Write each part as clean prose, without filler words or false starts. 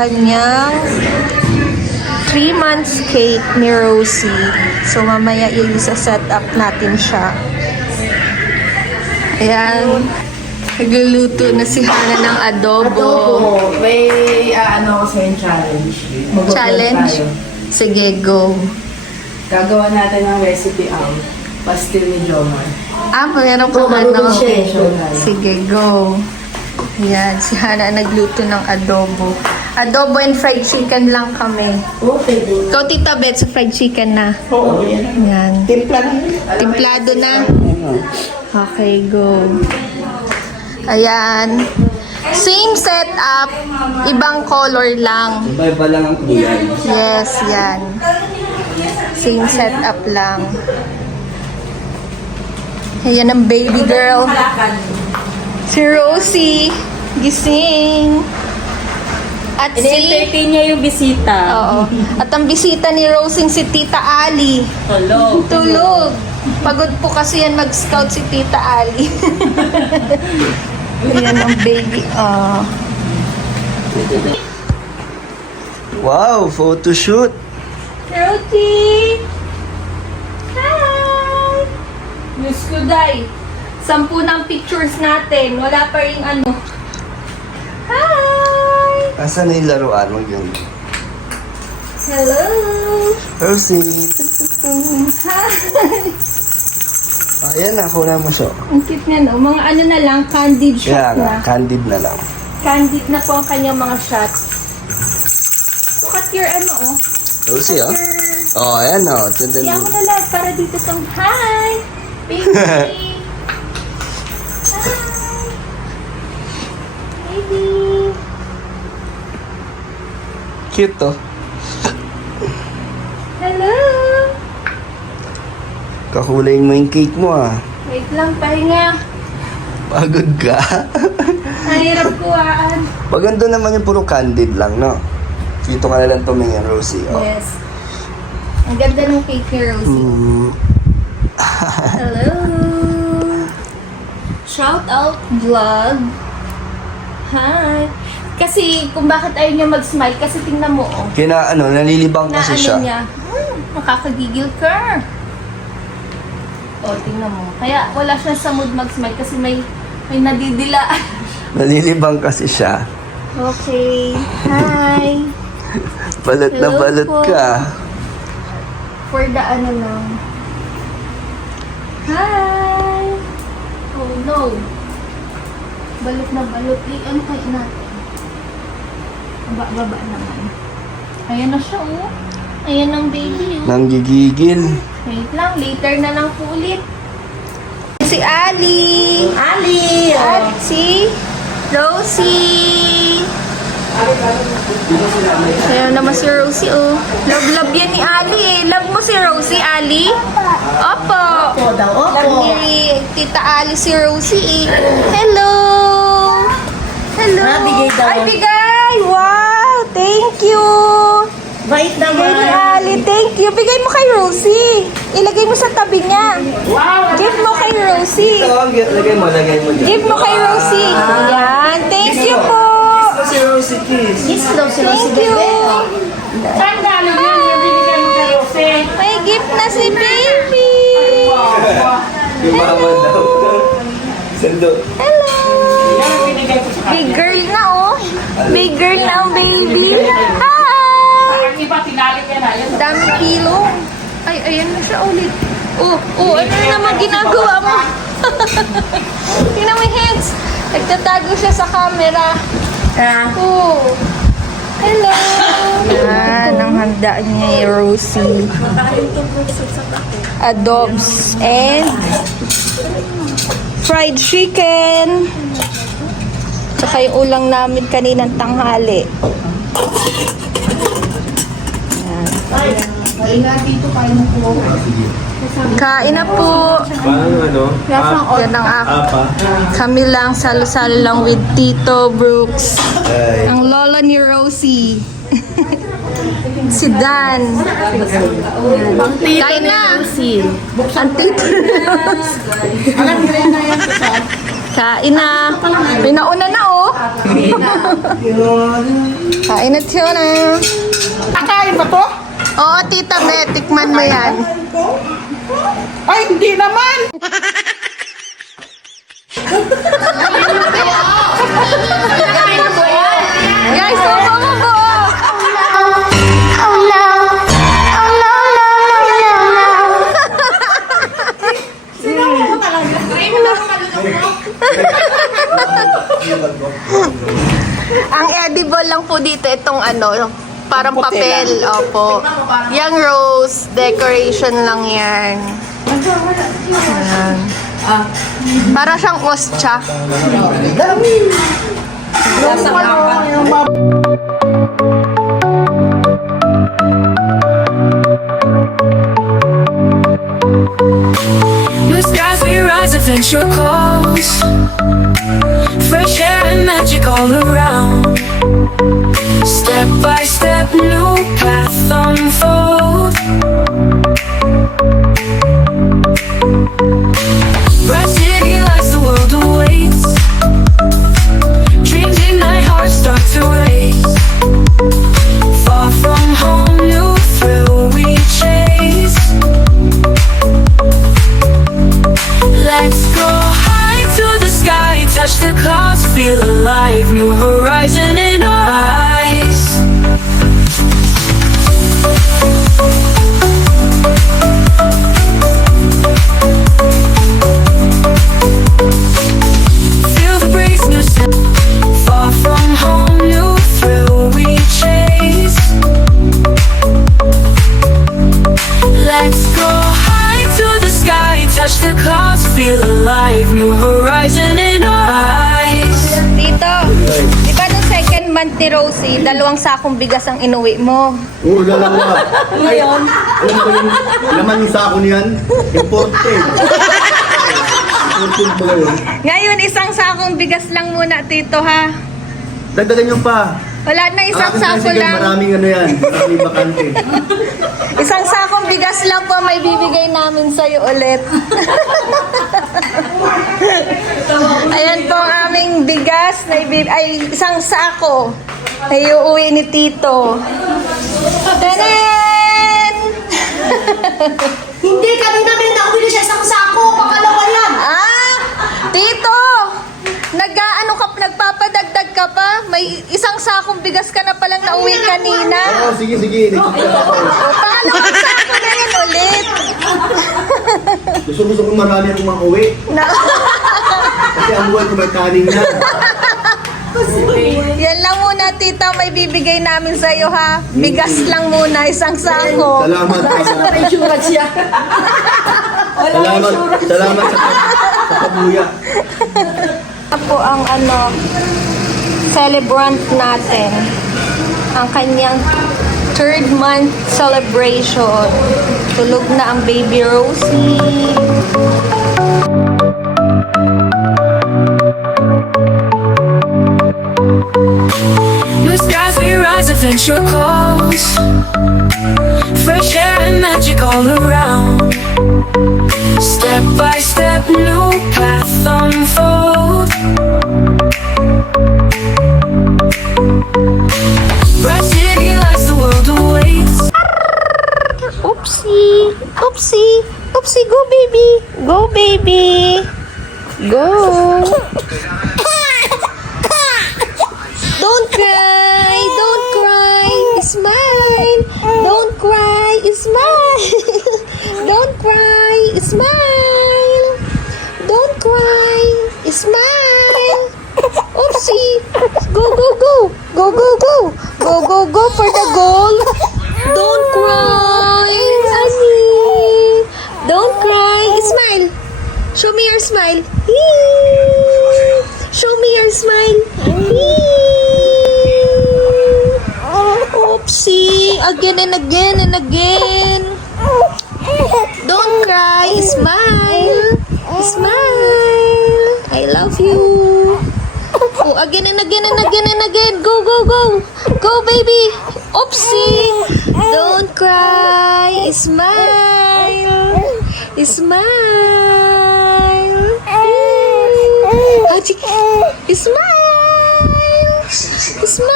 kanyang 3 months cake ni Rosie. So, mamaya i-set up natin siya. Ayan. Nagluluto na si Hana ng adobo. May ano sa challenge. Mag-vlog Challenge? tayo. Sige, go. Gagawa natin ng recipe pastil ni Jomar. Meron kang marunong ano. siya eh. Sige, go. Ayan, si Hana nagluto ng adobo. Adobo and fried chicken lang kami. Okay, good. Ikaw, Tita Beth, sa fried chicken na. Oo, yan. Ayan. Timpla na. Timplado na. Okay, go. Ayan. Same setup, ibang color lang. Iba-iba lang ang kulay. Yes, yan. Same setup lang. Ayan ang baby girl. Si Rosie. Gising. At In-entertain niya yung bisita. Oo. At ang bisita ni Rosie si Tita Ali. Hello. Tulog. Pagod po kasi yan mag-scout si Tita Ali. Ayan ang baby. Wow, photo shoot. Rosie! Hi! Miss ko, Day. 10 ng pictures natin. Wala pa rin ano. Hi! Asan na yung laruan mo yun? Hello! Rosie. Hi! Ayan na, kuna mo siya. Ang cute niya, no? Mga ano na lang, candid shot Kaya nga, na. candid na lang. Candid na po ang kanyang mga shots. Look at your ano, oh. Rosie, oh. Oh, ayan, oh. Tanda Iyan mo na lang para dito sa... Hi! Baby! Hi! Baby! Cute, oh. Hello! Kakulayin mo yung cake mo, ah. Wait lang, pahinga. Pagod ka. Mahirap kuhaan. Maganda naman yung puro candid lang, no? Dito ka na lang tumingin, Rosie, oh. Yes. Ang ganda ng cake ni Rosie. Hello! Shout out vlog. Hi! Kasi kung bakit ayaw niya mag-smile, kasi tingnan mo, oh. Nalilibang Na kasi ano siya. niya, makakagigil ka. Oh, tingnan mo. Kaya wala siya sa mood mag-smile kasi may nadidilaan. Nalilibang kasi siya. Okay. Hi. Balot na Hello balot po. ka. For the ano lang. Hi. Oh no. Balot na balot. Ano kayo natin? Baba naman. Ayan na siya, oh. Ayan ang baby, oh. Nanggigigil. Wait lang, later na lang po ulit. Si Ali! Ali! At si Rosie! Ayan naman si Rosie, oh. Love yan ni Ali, eh. Love mo si Rosie, Ali? Opo! Opo daw, Love opo. ni Tita Ali si Rosie, eh. Hello! Hello! Bigay daw. Ay, bigay! Wow! Thank you! Bait Bigay ni naman. Ali, thank you. Bigay mo kay Rosie. Ilagay mo sa tabi niya. Wow! Give mo kay Rosie. Lagay mo dyan. Give mo kay Rosie. Ayan. Thank you po. Si Rosie, kiss. Kiss daw si Rosie, Thank you. bebe. Saan galing yan? Yung binigay mo kay Rose. May gift na si baby. Yung mama daw. Sando. Hello. Yan ang binigay ko sa Big girl na, oh. Big girl na ang baby. Hi. Ang iba, tinalit yan na. Yan. Daming kilo. Ay, ayan na siya ulit. Oh, ano na naman ginagawa mo? Tingnan mo yung hands. Nagtatago siya sa camera. Oh. Hello. Yan, ang handa niya Rosie. Adobs and fried chicken. Tsaka yung ulang namin kaninang tanghali. Kain na po. Parang ano? Yan ang kami lang, salo-salo lang with Tito Brooks. Ay. Ang lola ni Rosie. Si Dan. Kain na. Ang tito ni Rosie. Kain na. May nauna na, oh. Kain na, Tiona. Kakain ba to? Oo, Tita Beth, tikman mo yan. Ay, hindi naman! Guys, subo mo po. Ang edible lang po dito, itong ano, parang papel. Opo. Yung rose, decoration lang yan. Ayan. Para siyang ostya. Blue skies, we rise, adventure calls. Fresh air and magic all around. Step by step, new path unfold. Bright city lights, the world awaits. Dreams ignite, hearts start to race. Far from home, new thrill we chase. Let's go high to the sky, touch the clouds, feel alive, new horizon in our eyes. Feel the breeze, new step, far from home, new thrill we chase. Let's go high to the sky, touch the clouds, feel alive, new horizon in our eyes. Tito, di ba nung second month ni Rosie, 2 sakong bigas ang inuwi mo? Oo, dalawa. Ngayon? Alam mo yun, laman yung sako niyan, imported. Imported ba yun? Ngayon, 1 sakong bigas lang muna, Tito, ha? Dagdagan nyo pa. Wala na, 1 Akin sako kasi lang. maraming ano yan, maraming bakante. 1 sakong bigas lang po may bibigay namin sa'yo ulit. Ayan po ang aming bigas na ay 1 sako na iuwi ni Tito. Tanan! Hindi, kanina rin nakawili siya isang sako. Pangalawa yan. Ah! Tito! Nagpapadagdag ka pa? May 1 sakong bigas ka na palang nauwi kanina. Oo, sige, sige. O, pangalawang sako na yan ulit. Gusto ko marami akong makauwi. Kasi ang buwan ko may kanin na. Yan lang muna, Tita. May bibigay namin sa'yo, ha? Bigas lang muna, 1 sako. Salamat. Insurance siya. Salamat sa pabuya. Ito po ang celebrant natin. Ang kanyang 3rd month celebration. Tulog na ang baby Rosie. Blue skies, we rise, adventure calls. Fresh air and magic all around. Step by step, new path unfold. Bright city lights, the world awaits. Oopsie. Oopsie. Oopsie, go baby. Go baby. Go. Don't cry. Don't cry. Smile. Don't cry. Smile. Don't cry. Smile. Don't cry. Smile. Oopsie. Go, go, go. Go, go, go. Go, go, go for the goal. Don't cry, honey. Don't cry. Smile. Show me your smile. Yee. Show me your smile. Yee. Oopsie. Again and again and again. Don't cry. Smile. Smile. I love you. Oh, again and again and again and again. Go, go, go. Go, baby. Oopsie. Don't cry. Smile. Smile. Smile! Smile!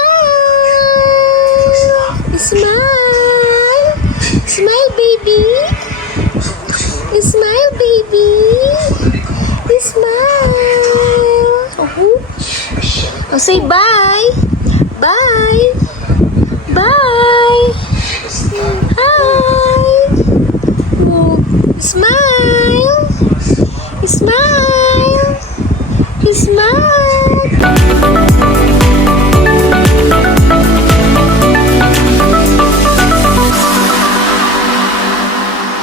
Smile! Smile, baby! Smile, baby! Smile! Oh, say bye! Bye! Bye! Hi! Oh, smile! Smile! Smile!